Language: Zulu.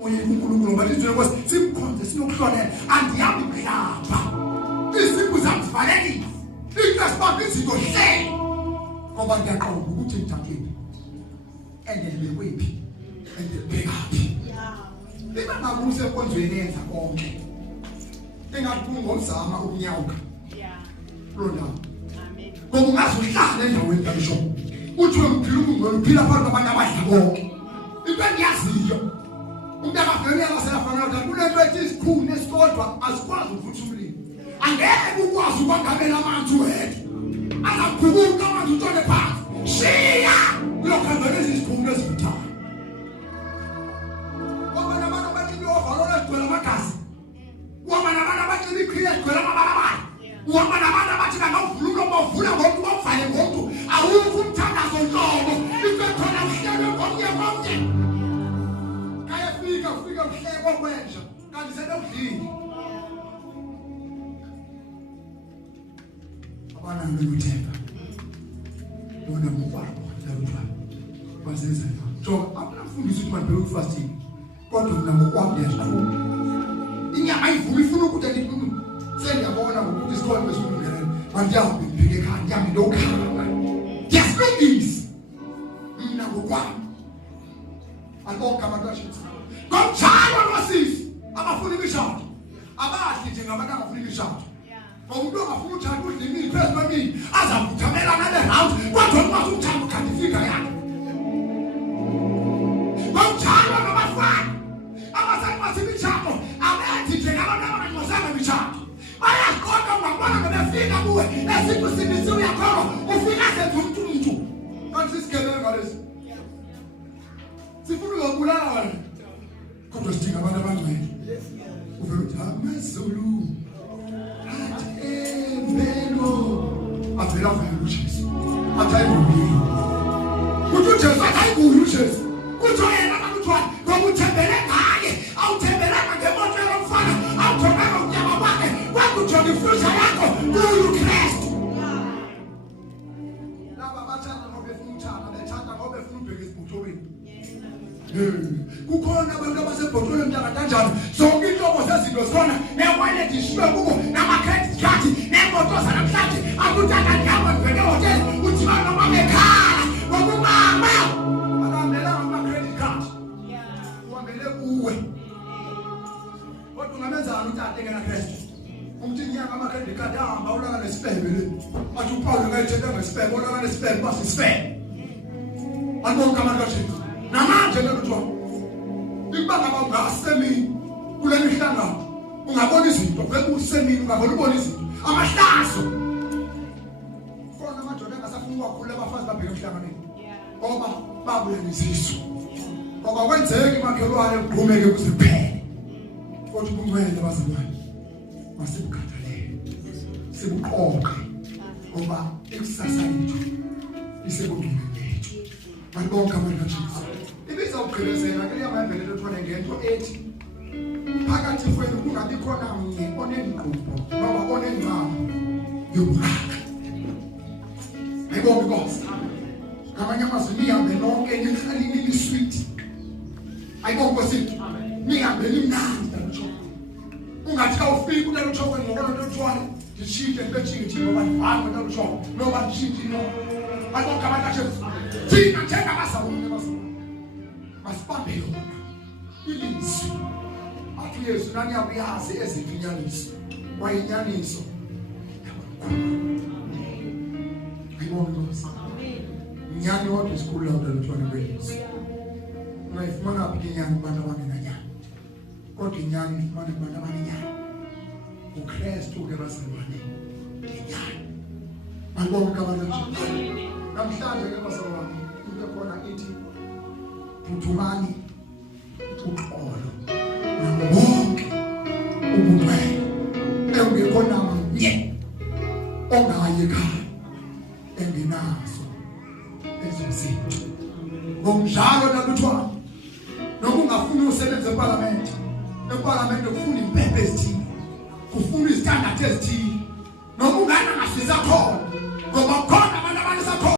uNkulunkulu bathi njengoba simkhonze sinokuhlonela andihambi mhlaba izipho zamfanelile ikhasipha izinto hle ngoba ngiyaqonda ukuthi ngithathile endelebephi endelebekaphi liba ngakuse konzweni yenza konke engathi ngomzama ukunyawuka lona amen ngoba ungazuhlala endaweni kaMsho uthi uNkulunkulu uphila phakathi kwabantu abadla konke into engiyaziyo umntaka vele abaselafana kulento ethi isikhulu esikodwa asikwazi ukuthi umlimi angeke ukwazi ukwangabela amanzi wedwa azakhubuka amanzi utshone phansi shiya uyokhangela isikhulu esivuthayo ngoba nabantu bathi uyovalona egcwele amagazi ngoba nabantu bathi ikhiya egcwele amabalabala ngoba nabantu bathi bangavula umlomo uvula ngomuntu bavale ngomuntu awukho umthandazo nhloko ikhona uhlelo konke konke fika uhleko kwenja kanti senokudlini abana ngikuthemba bona ngokwabo lapha bazenza so abafundisi ukuthi manje ukufasting kodwa mina ngokwabo ngiyaqhubeka inyama ayivumi ifuna ukuthi ngithi sengiyabona ukuthi isikole besungena bandiyahambe ngiphike ekhaya ngiyami lokhala yasilungisa mina ngokwabo akukho amakashithi konjalo losisi abafuna imishado abahli njengabantu abafuna imishado ngomuntu ongafuna uthanda udlimini phezu kwemini azavuthamela ngale round kodwa umazi uthanda ukhanda ifika yakhe konjalo nabafana abasebenzisa imishado abethi njengabantu abangazange imishado bayaqonda ngabona befika kuwe esithi sibisi uyakhona ufika senze umuntu kanti sisikele ngalesi sifuna ukubulala wena kodwa sidinga abantu abangcwele uvela uthi amazulu athembelo avela vele uJesu athayibuli kuthi uJesu athayibuli uJesu kuthi yena akuthiwa ngoba uthembele ngaye awuthembelanga ngemoto yomfana awuthembanga unyama wakhe kwakuthi ifuza yakho kuKristu laba bathanda ngoba befuna uthanda bethanda ngoba befuna ubheka isibuthoweni kukhona abantu abasebhotolo mntaka kanjalo zonke inhlobo zezinto zona ne-wallet ishwe kubo nama-credit card nemoto zanamhlanje akuthatha nyama ngivele hotel uthi bana mabekhaya ngokumama akamdelanga ama-credit card uhamele kuwe kodwa ungamenzani utate ngenaKristu umthi nyaka ama-credit card ahamba ulaka nesipebe le athi uPawulu ngayithetha ngesipebe ulaka nesipebe basisipebe anibonke abantu kaJesu namanje lekuthiwa ibanga bangasemini kule mihlangano ungabona izinto vele usemini ungabona ubona izinto amahlazo khona amadoda angasafuna ukwakhula abafazi babheka emhlanganweni ngoba babuya nesisu ngoba kwenzeki makhelwane kuqhumeke kuziphele kodwa ubungcwele bazalwane masibukhathalele sibuqoqe ngoba ikusasa lethu lisebungcwele lethu banibonke abantu kaJesu ibiza ukugqilezela ke liyamavele lethona ngento ethi phakathi kwenu kungabi khona mnye onengqondo noma onengqamo yokulaka ayibonke Nkosi ngamanye amazwi nihambe nonke nihlalini lisweet ayibonke Nkosi nihambe nimnandi ngisho ungathi awufiki kulelo chokwe ngokona lotshwana ngishite ngibethingi ngoba ngifanga kulelo chokwe noma ngishite no ayibonke abantu kaJesu thina njengabazalwane masibambe yona ilizwi athi Yesu nani yabuyazi ezifinyaniso kwayinyaniso ayibonke Nkosi nyani wonke isikhulu lapho lotshwana kwelizwi ungayifumana aphi inyani kubantu abangenanyani kodwa inyani ifumana kubantu abanenyani uKristu ke bazalwane inyani ayibonke abantu namhlanje ke bazalwane into khona ithi uthumani uxolo nabonke ubungcwele engekho namnye ongaye ekhaya engenazo ezo zinto ngomdlalo nakuthiwa noma ungafuni usebenza eParliament kufuna impepho ezithile kufuna izitandard ezithile noma ungana ngasiza khona ngoba khona abantu abanesakhona